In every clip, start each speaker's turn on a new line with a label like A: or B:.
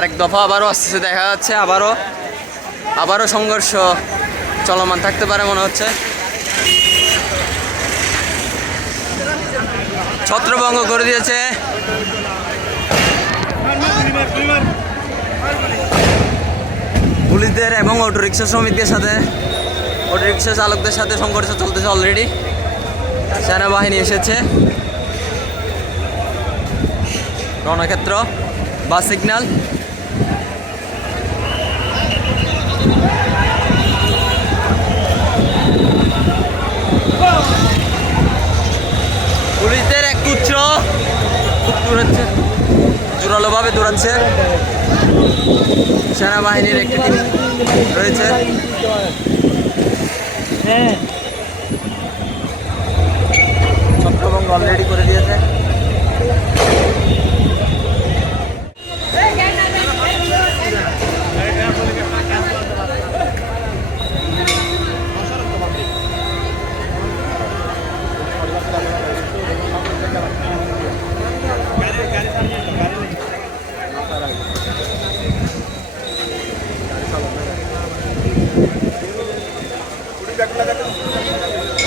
A: আরেক দফা আবারও আসতেছে, দেখা যাচ্ছে আবারও আবারও সংঘর্ষ চলমান থাকতে পারে মনে হচ্ছে। ছত্রভঙ্গ করে দিয়েছে। পুলিশদের এবং অটোরিক্সা শ্রমিকদের সাথে অটোরিক্সা চালকদের সাথে সংঘর্ষ চলতেছে অলরেডি সেনাবাহিনী এসেছে। রণক্ষেত্র বা সিগন্যাল পুলিশদের এক গুচ্ছ খুব দূরাচ্ছে জোরালোভাবে দৌড়াচ্ছে। সেনাবাহিনীর একটি টিম রয়েছে। ছত্রভঙ্গ অলরেডি করে দিয়েছে।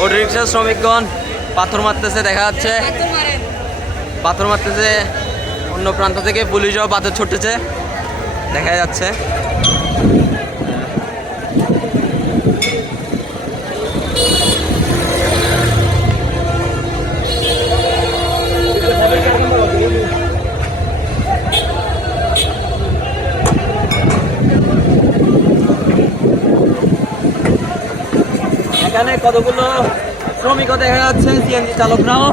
A: অটো রিক্সার শ্রমিকগণ পাথর মারতেছে দেখা যাচ্ছে। পাথর মারতেছে অন্য প্রান্ত থেকে পুলিশও পাথর ছুটতেছে দেখা যাচ্ছে। এখানে কতগুলো শ্রমিকও দেখা যাচ্ছে সিএনজি চালকরাও।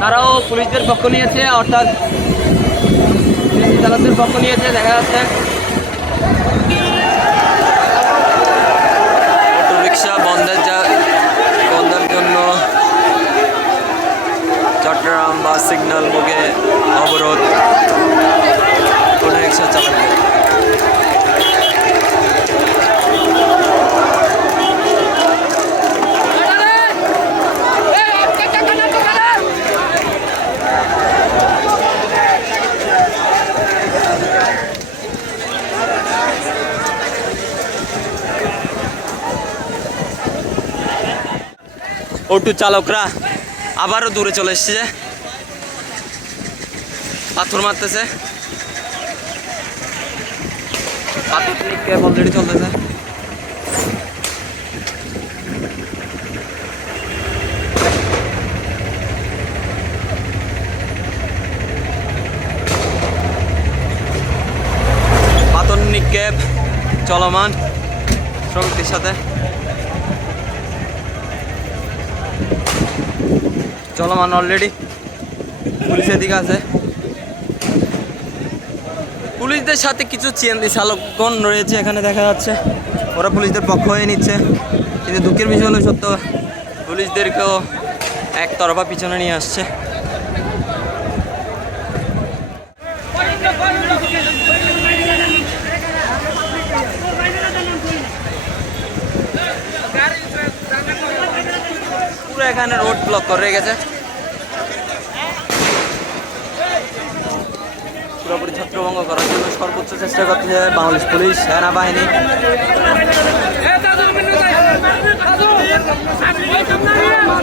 A: তারাও পুলিশদের পক্ষ নিয়েছে, অর্থাৎ সিএনজি চালকদের পক্ষ নিয়েছে, দেখা যাচ্ছে। রিক্সা বন্ধের যা বন্ধের জন্য চট্টগ্রাম বা সিগন্যাল মুখে অবরোধ। অটো রিক্সা চালকদের অটো চালকরা আবারও দূরে চলে এসছে। পাথর মারতেছে। পাথর অলরেডি চলতেছে। পাথর চলমান শ্রমিকদের সাথে। চলমান অলরেডি পুলিশের দিকে আছে। পুলিশদের সাথে কিছু চালকগণ রয়েছে এখানে দেখা যাচ্ছে। ওরা পুলিশদের পক্ষ হয়ে নিচ্ছে। কিন্তু দুঃখের বিষয় হলো সত্য, পুলিশদেরকেও একতরফা পিছনে নিয়ে আসছে। পুরো এখানে রোড ব্লক করে গেছে। পুরোপুরি ছত্রভঙ্গ করার জন্য সর্বোচ্চ চেষ্টা করছে বাংলাদেশ পুলিশ, সেনাবাহিনী।
B: আপনি